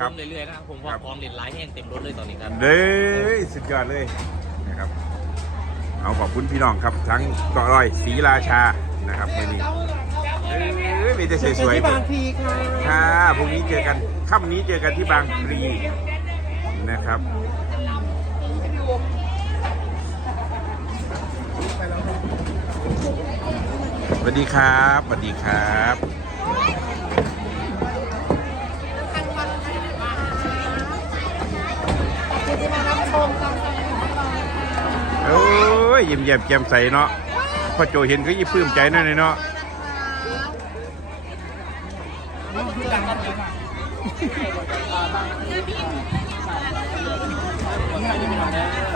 นะครับผมครับผมเรื่อยๆนะครับผมพคอรับพร้อมเล่นไลน์แห้งเต็มรถเลยตอนนี้ครับเด้ยสุดยอดเลยนะครับ เอาขอบคุณพี่น้องครับ ทั้งเกาะร้อยศรีราชานะครับวันนี้เอ้ยมีแต่สวยๆที่บางพีค่ะค่ะพรุ่งนี้เจอกันค่ำนี้เจอกันที่บางพลีนะครับ สวัสดีครับ สวัสดีครับ โอ้ยยิ้มแย้มแจ่มใสเนาะพ่อโจเห็นก็ยิ่งปลื้มใจนั่นเลยเนาะ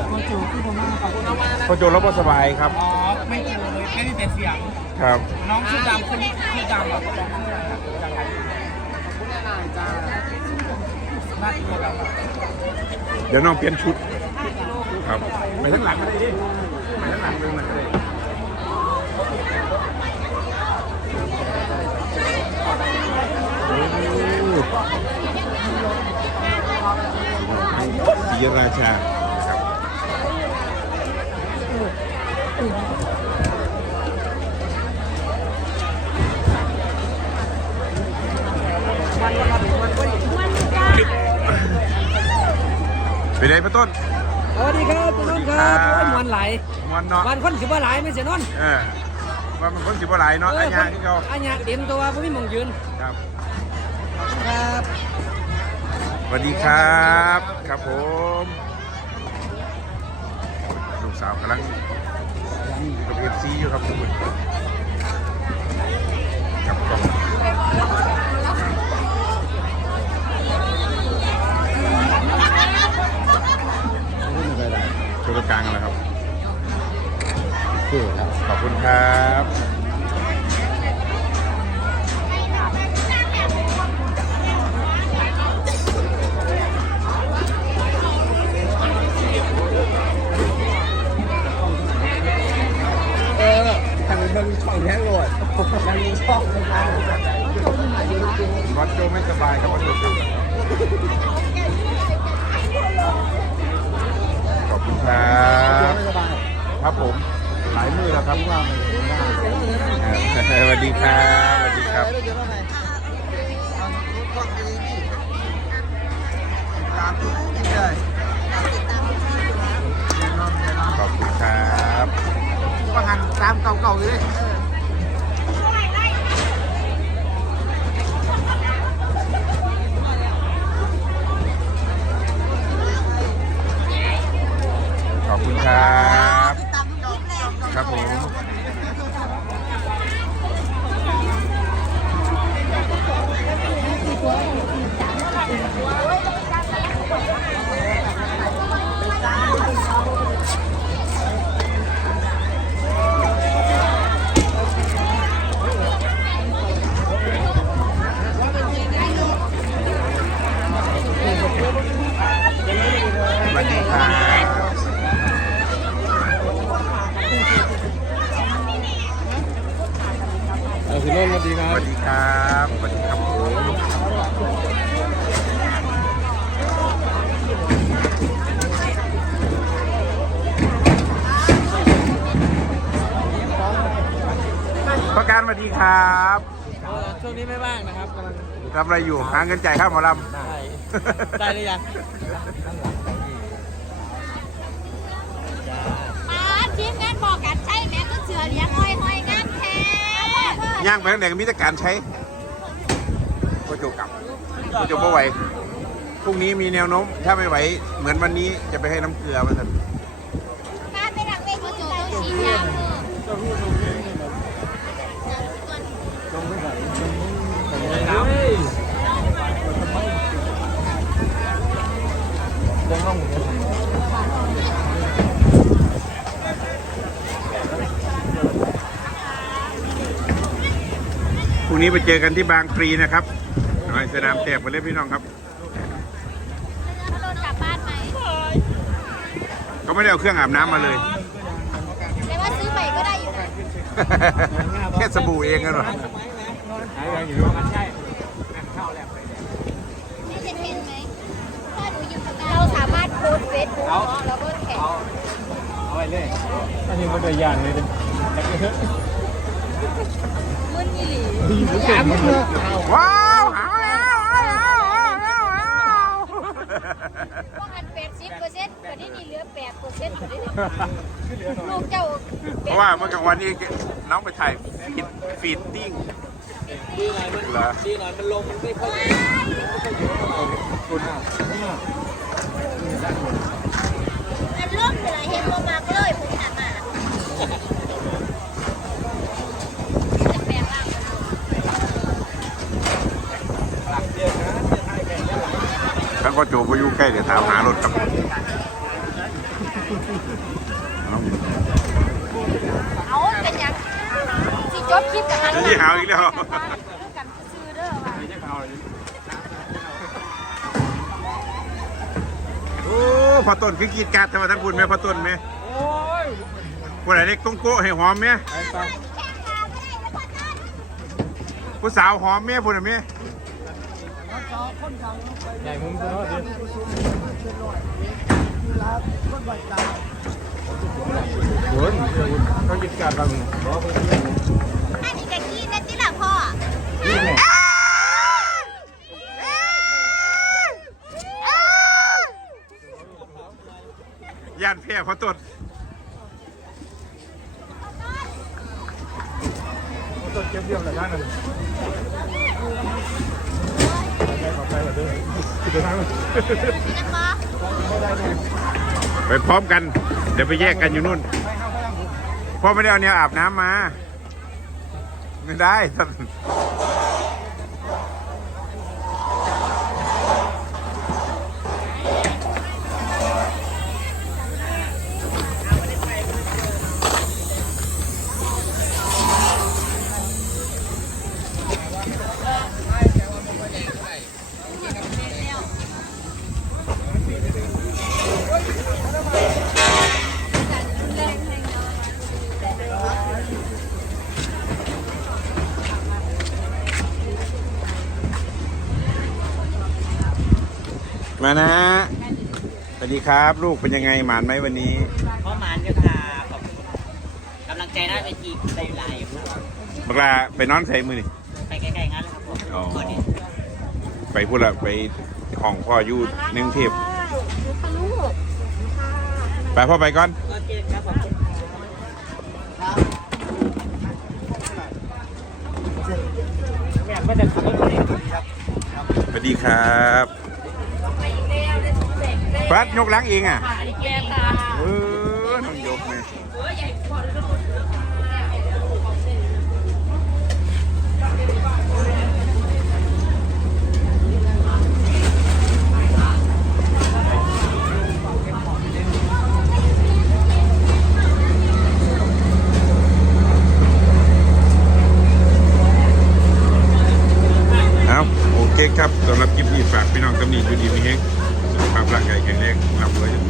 โมจูคือผมมาขอบคุณมากพ่อโจเราบ่สบายครับ อ๋อ ไม่เจอเลยไม่มีแต่เสียง ครับ น้องชื่อดำคนนี้ชื่อดำแบบ เดี๋ยวน้องเปลี่ยนชุด ครับ ไปทั้งหลังมาได้ดิไปทั้งหลังเลยมันก็ได้โอ้ศรีราชาครับ เป็นไงพ่อต้น สวัสดีครับพี่น้องครับโอ้ยวันไหลมันเนาะวันคนสิบ่หลายไม่เสียนนเออว่ามันคนสิบ่หลายเนาะอันยางที่เขาอันยากเต็มตัวเพราะมีมองยืนครับ ครับสวัสดีครับ ครับผมลูกสาวกำลังอยู่กับเอฟซีอยู่ครับทุกคนครับก็ ตัวกลางแล้วครับ ขอบคุณครับเออทางเบิ่งช่องแท้โหลดยังมีช่องนะครับวัดโจไม่สบายครับวัดโจ ครับขอบคุณครับครับผมหลายมือแล้วครับสวัสดีครับสวัสดีครับขอบคุณครับว่าหันตามเก่าๆเลย ขอบคุณครับ ครับผม ส วัสดีครับพี่น้องสวัสดีครัสบวัสดีครับสวัสดีครับผมประการสวัสดีครับช่วงนี้ไม่ว่างนะครับกำลังทำอะไรอยู่หาเงินจ่ายค่าหมอลำ ได้ ได้หรือยัง ป้าทีมงานบอกกันใช่แม่ก็เสือเลี้ยงห้อยห้อยงามแท้ ย่างไปทางไหนก็มีแต่การใช้ก็จบกลับก็จบไม่ไหวพรุ่งนี้มีแนวโน้ม ถ้าไม่ไหว เหมือนวันนี้จะไปให้น้ำเกลือมาสัน ป้าไม่รักเวทีโจต้องชี้ยางคือ พ รุ่งนี้ไปเจอกันที่บางพลีนะครับหน่อยสนามแตกไปเลยพี่น้องครับ กลับบ้านไหมก็ไม่ได้เอาเครื่องอาบน้ำมาเลย แต่ว่าซื้อใหม่ก็ได้อยู่นะแค่สบู่เองกันหรอไม่ใช่พสต์เฟซบุ๊กเนาะแล้วก็แท็ก เอาไปเลยอันนี้มันตัวอย่างเลยเป็น มึนยี่หลีว้าวหาแล้วหาแล้วหาแล้วหาแล้วว่าหันแปดสิบเปอร์เซ็นต์แต่นี่นี่เหลือแปดเปอร์เซ็นต์แต่นี่ลูกเจ้าเพราะว่าเมื่อกลางวันนี้น้องไปถ่ายฟีดฟีดติ้งดีหน่อยมันดีหน่อยมันลงมันไม่ค่อยอันล่มเลยเห็นโมมากเลยผมหันมาแปลงร่าง แล้วก็โจไป อยู่ใกล้เดี๋ยวถามหารถครับน้องเอาเป็นยังสิจบคลิปกับหันที่หาวอีกแล้วกันซื้อเด้อว่ะโอ้พอต้นคือกรีดการ์ดแต่ว่าทั้งคุณไหมพอต้นไหมโอ้ยผู้ใดเล็กต้องโก้ให้หอมไหมไปไปผู้สาวหอมไหมผู้ใดไหม ใหญ่มุมตัวดิคุณต้องกินการบางอันนี้จะกินนะจิล่ะพ่อนี่ไงย่านแพร่พอต้นต้นเก็บเยี่ยมเลยท่านนึงไปขอบใจแบบเดิมเดิน ไปพร้อมกัน เดี๋ยวไปแยกกันอยู่นู่นพ่อไม่ได้เอาเนี่ยอาบน้ำมา ไม่ได้ท่าน มานะสวัสดีครับ ลูกเป็นยังไงหมานไหมวันนี้พ่อหมานอยู่ค่ะขอบคุณกำลังใจได้ไปทีในไลฟ์ครับบักลาไปนอนใส่มือนี่ไปใกล้ๆงั้นเลยครับผมอ๋อวันนี้ไปพูดละไปห้องพ่ออยู่หนึ่งเทพไปพ่อไปก่อน โอเคครับขอบคุณแม่ก็จะขับรถเองครับสวัสดีครับ ปัดยกหล้างเองอะเออน้องยกเลยเอาโอเคครับสำหรับคลิปนี้ฝากพี่น้องกำนีอยู่ดีมีแห้ง สุขภาพร่